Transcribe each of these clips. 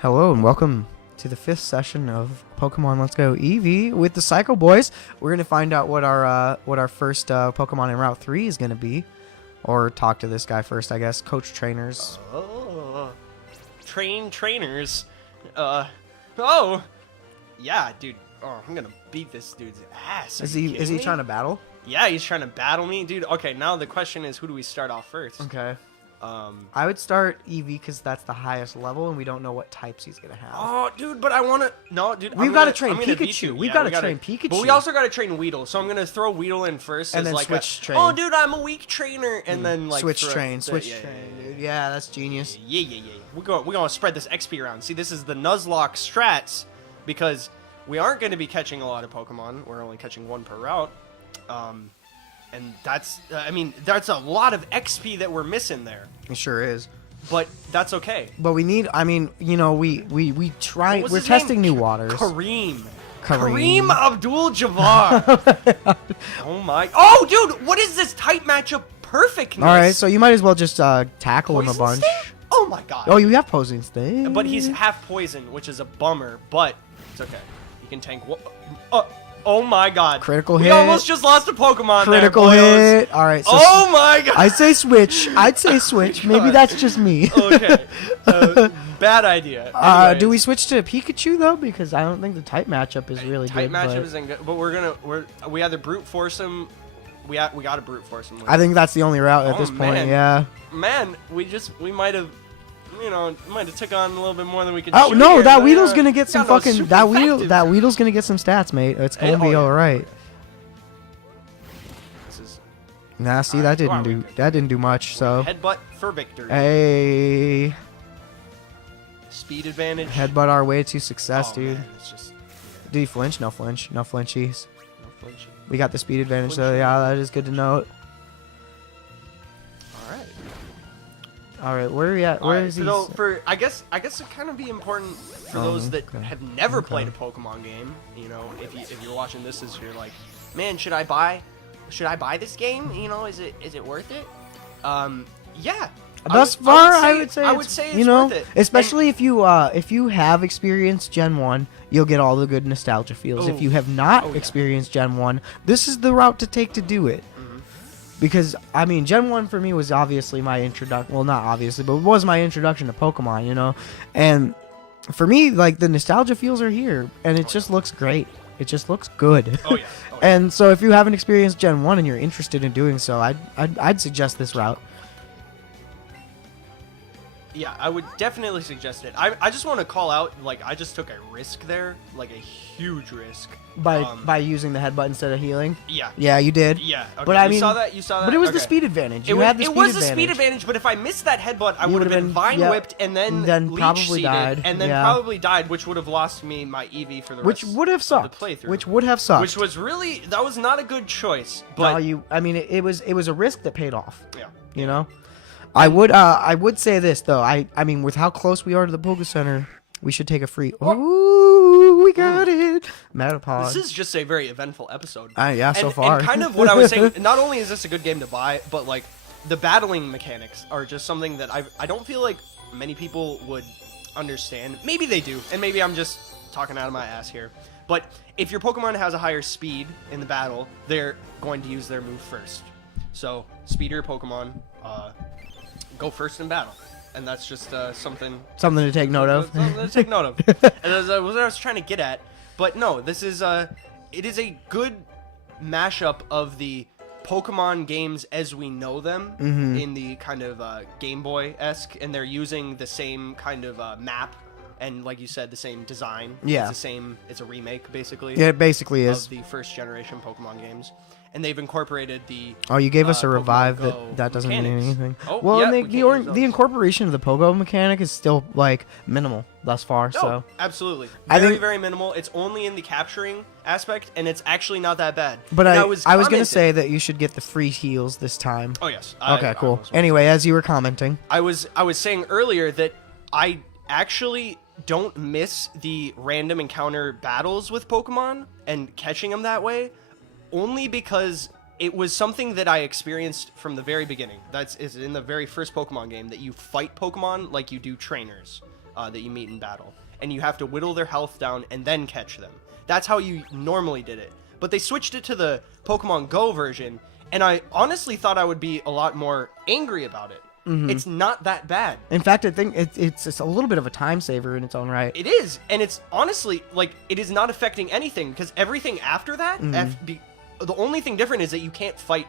Hello and welcome to the 5th session of Pokemon Let's Go Eevee with the Psycho Boys. We're gonna find out what our first Pokemon in Route 3 is gonna be, or talk to this guy first, I guess. Coach trainers. Oh, trainers. Oh, yeah, dude. Oh, I'm gonna beat this dude's ass. Is he trying to battle? Yeah, he's trying to battle me, dude. Okay, now the question is, who do we start off first? Okay. I would start Eevee because that's the highest level, and we don't know what types he's gonna have. Oh, dude, but I wanna. No, dude. We've got to train Pikachu. We've got to train Pikachu. But we also got to train Weedle. So I'm gonna throw Weedle in first, and as then like switch train. Oh, dude, I'm a weak trainer, and then like switch throw train, dude. Yeah, that's genius. Yeah. We're gonna spread this XP around. See, this is the Nuzlocke strats because we aren't going to be catching a lot of Pokemon. We're only catching one per route. And that's, that's a lot of XP that we're missing there. It sure is. But that's okay. But we need, we try, we're testing new waters. Kareem Kareem Abdul-Jabbar. Oh, dude, what is this type matchup perfectness? All right, so you might as well just tackle him a bunch. Sting? Oh my god. Oh, you have Poison Sting. But he's half poison, which is a bummer, but it's okay. He can tank. Oh my god. Critical hit. We almost just lost a Pokemon Critical there, hit. All right. So oh my god. I say switch. I'd say switch. Maybe that's just me. Okay. Bad idea. Do we switch to Pikachu though? Because I don't think the type matchup is really type good. Matchup isn't good, but we either brute force him. We got to brute force him. I think that's the only route at this point. Man. Yeah. Man, we might have. Might have took on a little bit more than we could. Oh no, here, that Weedle's gonna get some fucking that Weedle's gonna get some stats, mate. It's gonna be all right. Nah, see, that didn't do much. So headbutt for victory. Hey. Speed advantage. Headbutt our way to success, dude. Man, it's just, Did he flinch? No flinch. No flinchies. no flinching. We got the speed advantage, so yeah, that is good to note. All right, where are we at? Where is he? So I guess it kind of be important for those that have never played a Pokemon game. You know, if you're watching this, as you're like, man, should I buy this game? You know, is it worth it? Yeah. Thus far, I would say it's worth it. Especially if you have experienced Gen 1, you'll get all the good nostalgia feels. If you have not experienced Gen 1, this is the route to take to do it. Because, I mean, Gen 1 for me was obviously my introduction. Well, not obviously, but it was my introduction to Pokemon, you know? And for me, like, the nostalgia feels are here. And it just looks great. It just looks good. Oh, yeah. And so if you haven't experienced Gen 1 and you're interested in doing so, I'd suggest this route. Yeah, I would definitely suggest it. I just want to call out, like, I just took a risk there. Like, a huge risk. By using the headbutt instead of healing? Yeah. Yeah, you did. Yeah. Okay. But I mean, you saw that? But it was the speed advantage. It was the speed advantage, but if I missed that headbutt, I would have been Vine Whipped and then Leech probably died. And then probably died, which would have lost me my Eevee for the rest of the playthrough. Which would have sucked. Which was really, that was not a good choice. But no, it was a risk that paid off. Yeah. You know? I would say this though. I mean, with how close we are to the Poké Center, we should take a free. Ooh, we got it. Metapod. This is just a very eventful episode. Yeah, so far. And kind of what I was saying. Not only is this a good game to buy, but like the battling mechanics are just something that I don't feel like many people would understand. Maybe they do, and maybe I'm just talking out of my ass here. But if your Pokemon has a higher speed in the battle, they're going to use their move first. So speedier Pokemon. Go first in battle, and that's just something to take note of. Something to take note of. And that's what I was trying to get at. But no, this is it is a good mashup of the Pokemon games as we know them in the kind of Game Boy-esque, and they're using the same kind of map. And like you said, the same design. Yeah. It's a remake, basically. Yeah, it basically is. Of the first generation Pokemon games. And they've incorporated the. Oh, you gave us a revive that doesn't mean anything. Well, and the incorporation of the Pogo mechanic is still like minimal thus far. No, so absolutely, I think very minimal. It's only in the capturing aspect, and it's actually not that bad. But I was gonna say that you should get the free heals this time. Oh yes. Okay, cool. Anyway, as you were commenting, I was saying earlier that I actually don't miss the random encounter battles with Pokemon and catching them that way. Only because it was something that I experienced from the very beginning. Is in the very first Pokemon game that you fight Pokemon like you do trainers. that you meet in battle, and you have to whittle their health down and then catch them. That's how you normally did it. But they switched it to the Pokemon Go version, and I honestly thought I would be a lot more angry about it. It's not that bad. In fact, I think it's just a little bit of a time saver in its own right. It is, and it's honestly, like, it is not affecting anything, because everything after that, the only thing different is that you can't fight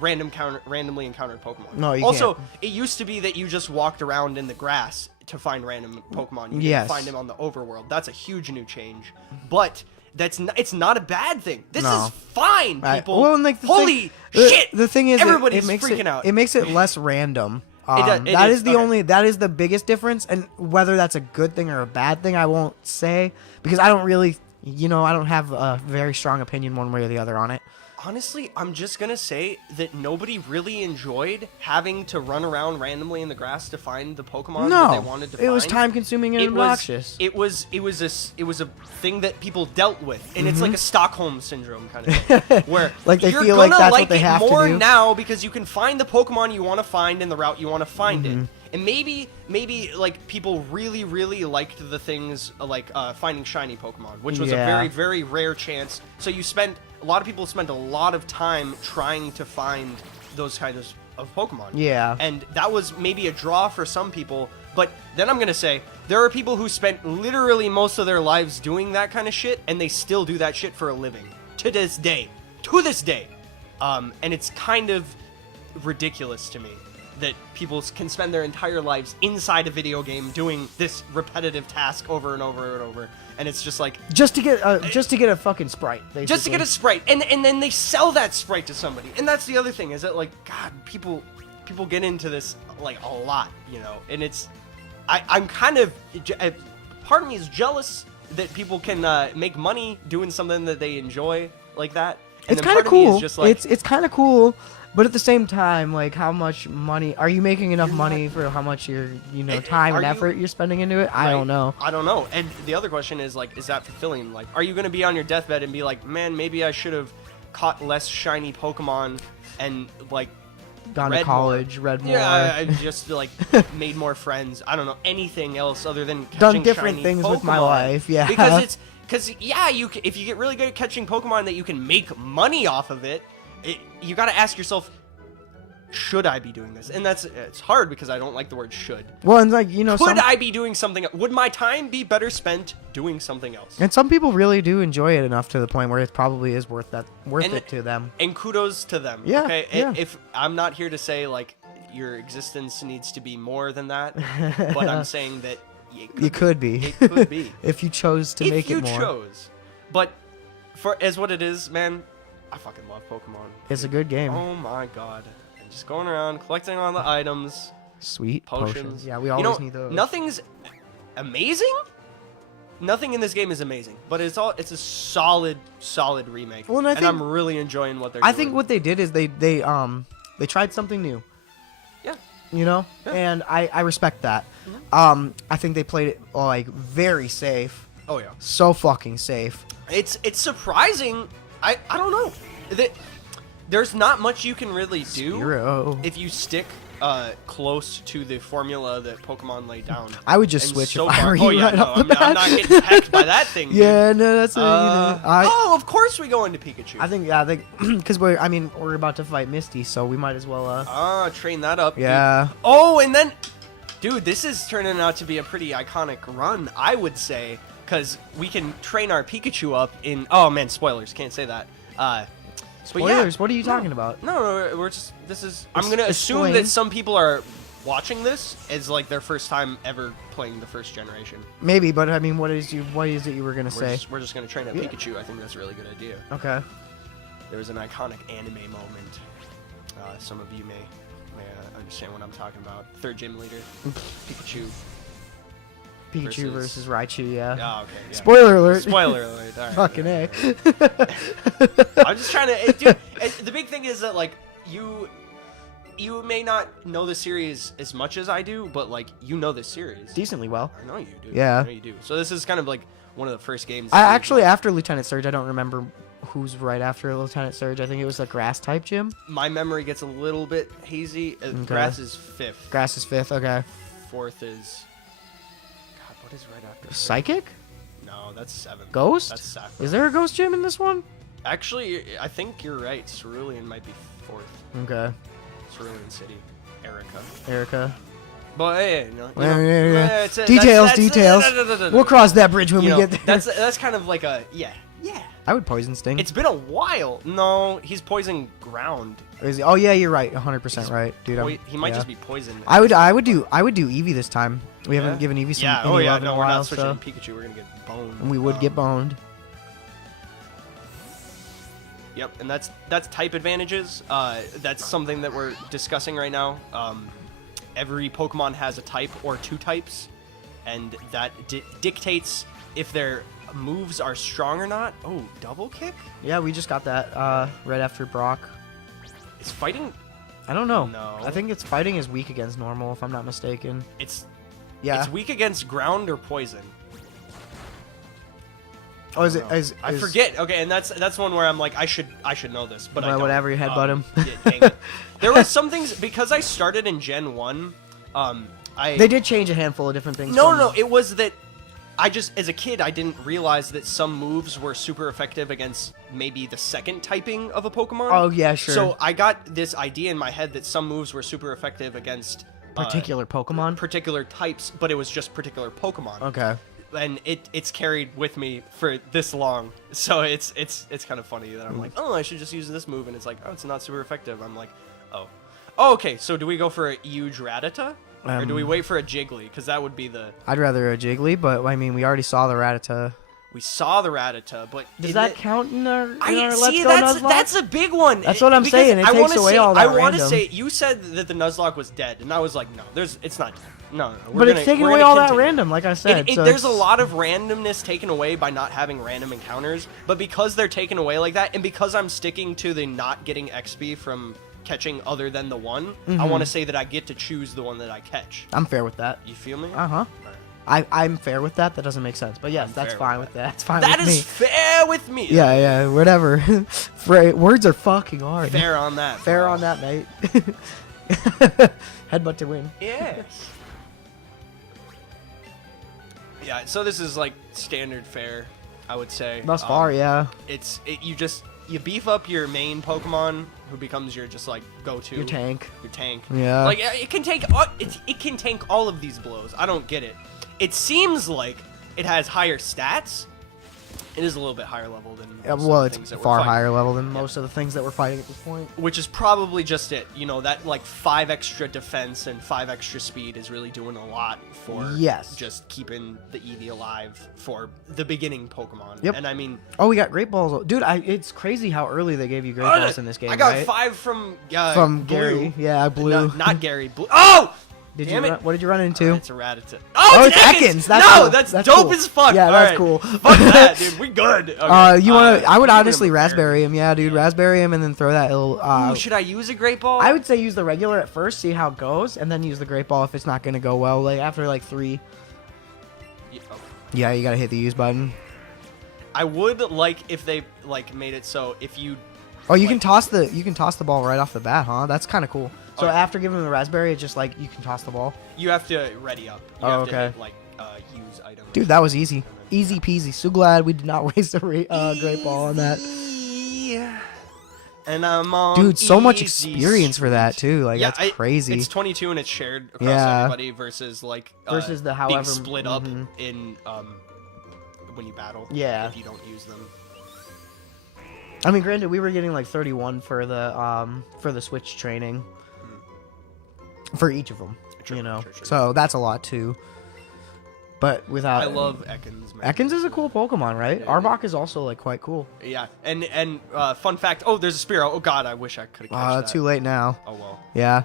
randomly encountered Pokemon. No, you also, can't. it used to be that you just walked around in the grass to find random Pokemon. You didn't find them on the overworld. That's a huge new change. But it's not a bad thing. This is fine, people. Well, and, like, holy shit! The thing is, everybody's it makes freaking out. It makes it less random. That is the biggest difference, and whether that's a good thing or a bad thing, I won't say, because I don't really, I don't have a very strong opinion one way or the other on it. Honestly, I'm just gonna say that nobody really enjoyed having to run around randomly in the grass to find the Pokemon that they wanted to find. It was time consuming and obnoxious. It was a thing that people dealt with, and it's like a Stockholm syndrome kind of thing, where like they you're feel gonna like that's like what they it have to more do now because you can find the Pokemon you want to find in the route you want to find it. And maybe like people really liked the things like finding shiny Pokemon, which was a very, very rare chance. So a lot of people spent a lot of time trying to find those kinds of Pokemon. Yeah. And that was maybe a draw for some people. But then I'm going to say, there are people who spent literally most of their lives doing that kind of shit, and they still do that shit for a living. To this day. And it's kind of ridiculous to me that people can spend their entire lives inside a video game doing this repetitive task over and over and over, and it's just like just to get a fucking sprite, basically. Just to get a sprite, and then they sell that sprite to somebody, and that's the other thing is that, like, God, people get into this like a lot, and it's I'm kind of, part of me is jealous that people can make money doing something that they enjoy like that. And it's kind of cool. It's kind of cool. But at the same time, like, how much money are you making enough money for how much your time and effort you're spending into it? I don't know. I don't know. And the other question is, like, is that fulfilling? Like, are you going to be on your deathbed and be like, man, maybe I should have caught less shiny Pokemon and, like, gone to college, read more. Yeah, I just, like, made more friends. I don't know, anything else other than catching done different shiny things Pokemon. with my life. Yeah, because if you get really good at catching Pokemon that you can make money off of it, you got to ask yourself, should I be doing this? And it's hard because I don't like the word should. Well, and like, could I be doing something? Would my time be better spent doing something else? And some people really do enjoy it enough to the point where it probably is worth it to them. And kudos to them. Yeah. Okay. Yeah. If I'm not here to say like your existence needs to be more than that, but I'm saying that it could be. It could be if you chose to make it more. If you chose, but as what it is, man, I fucking love Pokemon. It's a good game. Oh my god. And just going around collecting all the items. Sweet potions. Yeah, we always need those. Nothing's amazing. Nothing in this game is amazing, but it's a solid remake. Well, and I'm really enjoying what they're doing. I think what they did is they tried something new. Yeah. Yeah. And I respect that. I think they played it like very safe. Oh yeah. So fucking safe. It's surprising. I don't know. There's not much you can really do if you stick close to the formula that Pokemon laid down. I would just switch if I were you right off the bat. I'm not getting pecked by that thing. Yeah, no, that's of course we go into Pikachu. I think because we're about to fight Misty, so we might as well train that up. Yeah. Dude. Oh, and then, dude, this is turning out to be a pretty iconic run, I would say. Because we can train our Pikachu up in... Oh, man, spoilers. Can't say that. Spoilers? What are you talking about? No, we're just... I'm going to assume that some people are watching this as, like, their first time ever playing the first generation. Maybe, but, I mean, what is it you were going to say? We're just going to train up Pikachu. I think that's a really good idea. Okay. There was an iconic anime moment. Some of you may understand what I'm talking about. Third gym leader. Pikachu versus Raichu, yeah. Oh, okay. Yeah. Spoiler alert. Spoiler alert. All right. Fucking A. I'm just trying to... Dude, the big thing is that, like, you may not know the series as much as I do, but, like, you know this series. Decently well. I know you do. Yeah. I know you do. So this is kind of, like, one of the first games... After Lieutenant Surge, I don't remember who's right after Lieutenant Surge. I think it was a Grass-type gym. My memory gets a little bit hazy. Grass is 5th. Grass is 5th, okay. 4th is... What is right after? Psychic? No, that's 7. Ghost? That's Saffron. Is there a ghost gym in this one? Actually, I think you're right. Cerulean might be 4th. Okay. Cerulean City. Erica. Erica. But hey, Details. We'll cross that bridge when we get there. That's kind of like a yeah. I would poison sting. It's been a while. No, he's poison ground. Is he? Oh yeah, you're right. 100% right, dude. He might just be poison. I would do Eevee this time. We haven't given Eevee some yeah. any love in No, a we're while, not switching so Pikachu. We're gonna get boned. and we would get boned. Yep, and that's type advantages. That's something that we're discussing right now. Every Pokemon has a type or 2 types, and that dictates if their moves are strong or not. Oh, double kick? Yeah, we just got that right after Brock. Is fighting? I don't know. No. I think it's fighting is weak against normal, if I'm not mistaken. It's Yeah. weak against ground or poison. Oh, is it? I forget. Okay, and that's one where I'm like, I should know this, but I don't. Whatever, you headbutt him. Yeah, dang it. There were some things because I started in Gen 1. They did change a handful of different things. No. It was that I just, as a kid, I didn't realize that some moves were super effective against maybe the second typing of a Pokemon. Oh yeah, sure. So I got this idea in my head that some moves were super effective against particular Pokemon, particular types, but it was just particular Pokemon. Okay. And it's carried with me for this long, so it's kind of funny that I'm like, oh, I should just use this move, and it's like, oh, it's not super effective. I'm like, oh, okay. So do we go for a huge Rattata, or do we wait for a Jiggly? Because that would be the. I'd rather a Jiggly, but I mean, we already saw the Rattata. We saw the Rattata, but does that count in our Let's see, Go that's Nuzlocke? That's a big one. That's what I'm Because saying. It takes away all that I want to random. say you said that the Nuzlocke was dead, and I was like, no, it's not dead. No. But it's taking away all that random, like I said. So there's a lot of randomness taken away by not having random encounters, but because they're taken away like that, and because I'm sticking to the not getting XP from catching other than the one, I want to say that I get to choose the one that I catch. I'm fair with that. You feel me? Uh-huh. I'm fair with that. That doesn't make sense. But yes, that's fine with that. That's fine that with me. That is fair with me. Yeah, whatever. Words are fucking hard. Fair on that. Fair on that, mate. Headbutt to win. Yes. Yeah, so this is like standard fare, I would say. Thus far, yeah. You beef up your main Pokemon, who becomes your just like go-to. Your tank. Yeah. Like it can tank all of these blows. I don't get it. It seems like it has higher stats. It is a little bit higher level than most of the things that we're far fighting. higher level than most of the things that we're fighting at this point. Which is probably just it. You know, that like 5 extra defense and 5 extra speed is really doing a lot for just keeping the Eevee alive for the beginning Pokemon. Yep. And I mean... Oh, we got Great Balls. Dude, it's crazy how early they gave you Great Balls in this game, I got right? 5 from Gary. Blue. Yeah, Blue. Not Gary. Blue. Oh! What did you run into? It's a Rattata. Oh, it's Ekans. That's cool. That's dope cool. as fuck. Yeah, that's right. cool. Fuck that, dude. We good. Okay. I would honestly raspberry him. Yeah, dude, raspberry him and then throw that little. Ooh, should I use a Great Ball? I would say use the regular at first, see how it goes, and then use the Great Ball if it's not gonna go well. Like after like 3. Yeah, you gotta hit the use button. I would like if they like made it so if you. Oh, you can toss the ball right off the bat, huh? That's kind of cool. So after giving him the raspberry, it's just like you can toss the ball. You have to ready up. You have to hit, like use items. Dude, that was easy. Easy peasy. So glad we did not waste a great ball on that. And I'm on. Dude, so much experience for that too. Like that's crazy. It's 22 and it's shared across everybody versus like the being split up in when you battle. Yeah. If you don't use them. I mean, granted, we were getting like 31 for the Switch training. For each of them, True. So that's a lot too. But without, I love Ekans. Man. Ekans is a cool Pokemon, right? Yeah, Arbok is also like quite cool. Yeah, and fun fact. Oh, there's a Spearow. Oh God, I wish I could have catched that. Too late now. Oh well. Yeah.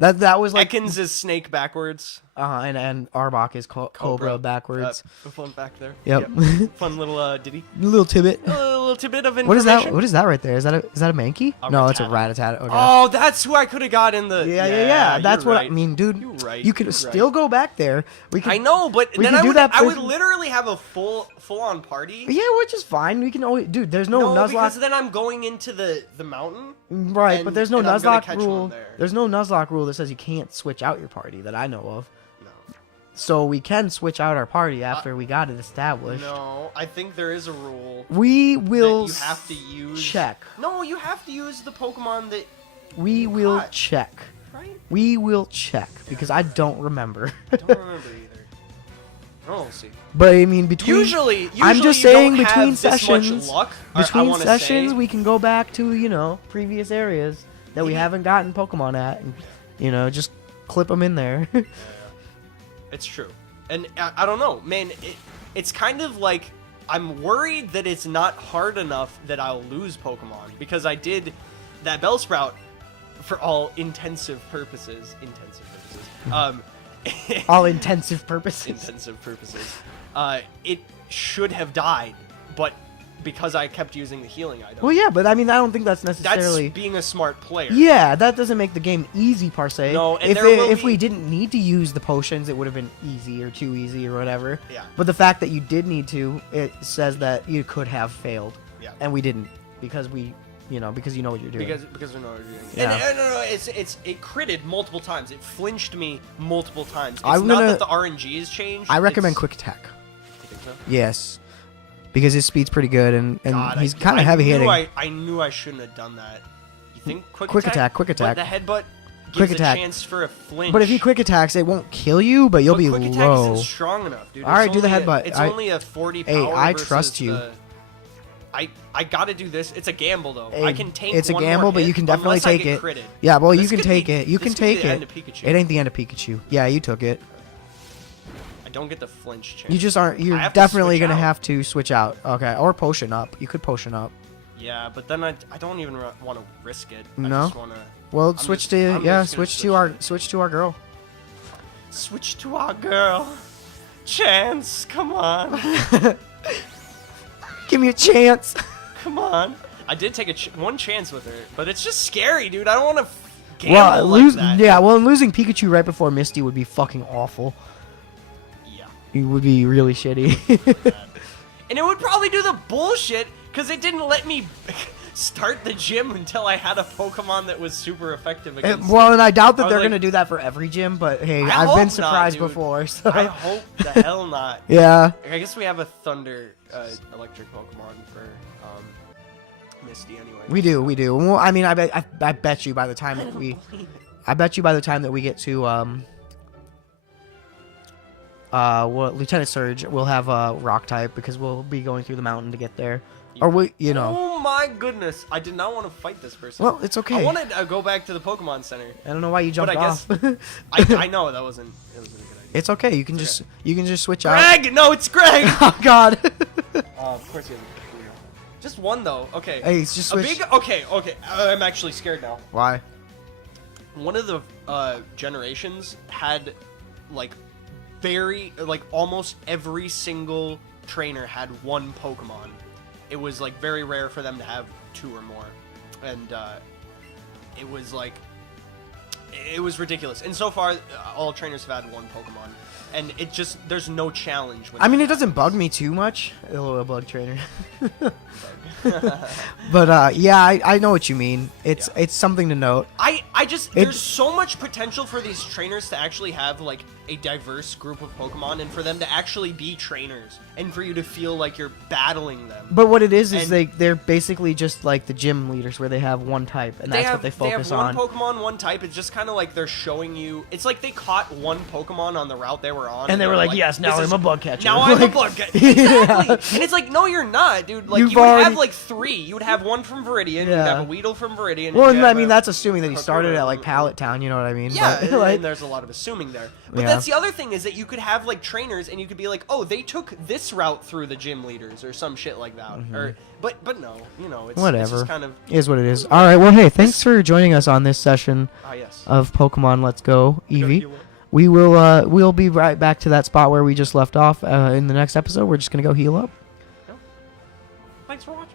That was like Ekans is snake backwards. And Arbok is Cobra backwards. Fun fact there. Yep. Fun little ditty. Little tidbit. A little tidbit of information. What is that right there? Is that a Mankey? No, it's a Rattata. Okay. Oh, that's who I could have got in the. Yeah. That's what I mean, dude. You're right. You could still go back there. I know, but then I would literally have a full on party. Yeah, which is fine. We can always, dude. There's no Nuzlocke. Because then I'm going into the mountain. Right, but there's no Nuzlocke rule. There's no Nuzlocke rule that says you can't switch out your party that I know of. So we can switch out our party after we got it established. No, I think there is a rule. We will that you have to use. check. No, you have to use the Pokemon that. We will caught, check. Right? We will check because I don't remember. I don't remember either. Oh, we'll see. But I mean, between Usually I'm just you saying don't between have this sessions, much luck. between sessions, we can go back to previous areas that we haven't gotten Pokemon at, and just clip them in there. It's true, and I don't know, man. It's kind of like I'm worried that it's not hard enough that I'll lose Pokemon because I did that Bellsprout for all intensive purposes. All intensive purposes. Intensive purposes. It should have died, but because I kept using the healing item. Well, yeah, but I mean, I don't think that's necessarily. That's being a smart player. Yeah, that doesn't make the game easy per se. No, and if we didn't need to use the potions, it would have been easy or too easy or whatever. Yeah. But the fact that you did need to, it says that you could have failed. Yeah. And we didn't because because you know what you're doing. Because we know what you're doing. Yeah. And, no, it critted multiple times. It flinched me multiple times. It's I'm not gonna- that the RNG has changed. I recommend it's, quick attack. You think so? Yes. Because his speed's pretty good and God, he's kind of heavy hitting. I knew I shouldn't have done that. You think quick attack? Quick attack. But the headbutt gives Quick a attack. chance for a flinch. But if he quick attacks, it won't kill you, but you'll be quick attack low. isn't strong enough, dude. All right, do the only headbutt. It's only a 40 power. Hey, I versus trust you. I gotta do this. It's a gamble though. Hey, I can take. it's a one gamble, more but hit you can definitely unless I take get it. critted. Yeah, well, you This can could take be- it. You this can could be take the it. end of Pikachu. It ain't the end of Pikachu. Yeah, you took it. I don't get the flinch chance. You just aren't. You're I have to definitely switch gonna out. have to switch out. Okay, or potion up. You could potion up. Yeah, but then I don't even want to risk it. No? I just want to Well, I'm switch just- to I'm just gonna switch to switch our it. switch to our girl. switch to our girl. Chance, come on, Give me a chance. come on. I did take one chance with her, but it's just scary, dude. I don't want to gamble Well, like that. yeah. Well, losing Pikachu right before Misty would be fucking awful. Yeah. It would be really shitty. And it would probably do the bullshit because it didn't let me start the gym until I had a Pokemon that was super effective against Well, and I doubt that I was they're like- gonna do that for every gym, but hey, I I've hope been not, surprised dude. before. So. I hope the hell not. Yeah. I guess we have a Thunder electric Pokemon for Misty anyway. We do. Well, I mean, I bet you by the time that we, I bet you by the time that we get to Lieutenant Surge, we'll have a rock type because we'll be going through the mountain to get there. Or Oh my goodness! I did not want to fight this person. Well, it's okay. I wanted to go back to the Pokemon Center. I don't know why you jumped I guess- off. I know that wasn't. It wasn't a good idea. It's okay. You can just switch out. Greg, no, it's Greg. Oh God. Of course you have just one though. Okay. Hey, it's just a switch. big. Okay. I'm actually scared now. Why? One of the generations had almost every single trainer had one Pokemon. It was very rare for them to have two or more, and it was ridiculous. And so far, all trainers have had one Pokemon, and there's no challenge. I mean, it doesn't bug me too much. A little bug trainer. But yeah, I know what you mean. It's something to note. There's so much potential for these trainers to actually have a diverse group of Pokemon, and for them to actually be trainers, and for you to feel like you're battling them. But what it is And- they're basically just like the gym leaders where they have one type and that's what they focus They on. have one Pokemon, one type. It's just kind of like they're showing you. It's like they caught one Pokemon on the route they were on, And they were like, "Yes, now this I'm is- a bug catcher." Now I'm a Like- bug catcher." Yeah. Exactly. And it's like, no, you're not, dude. Like You've you would already- have three. You would have one from Viridian. Yeah. You'd have a Weedle from Viridian. and Well, you'd I have mean a- that's assuming that he started at Kokoro. like Pallet Town, you know what I mean? Yeah, But, and, like, and there's a lot of assuming there. But Yeah. that's the other thing is that you could have trainers and you could be like, oh, they took this route through the gym leaders or some shit like that. Or but no, it's whatever. It's just kind of is what it is. All right. Well, hey, thanks for joining us on this session yes. of Pokemon Let's Go Eevee. heal up. We will we'll be right back to that spot where we just left off in the next episode. We're just gonna go heal up. Thanks for watching.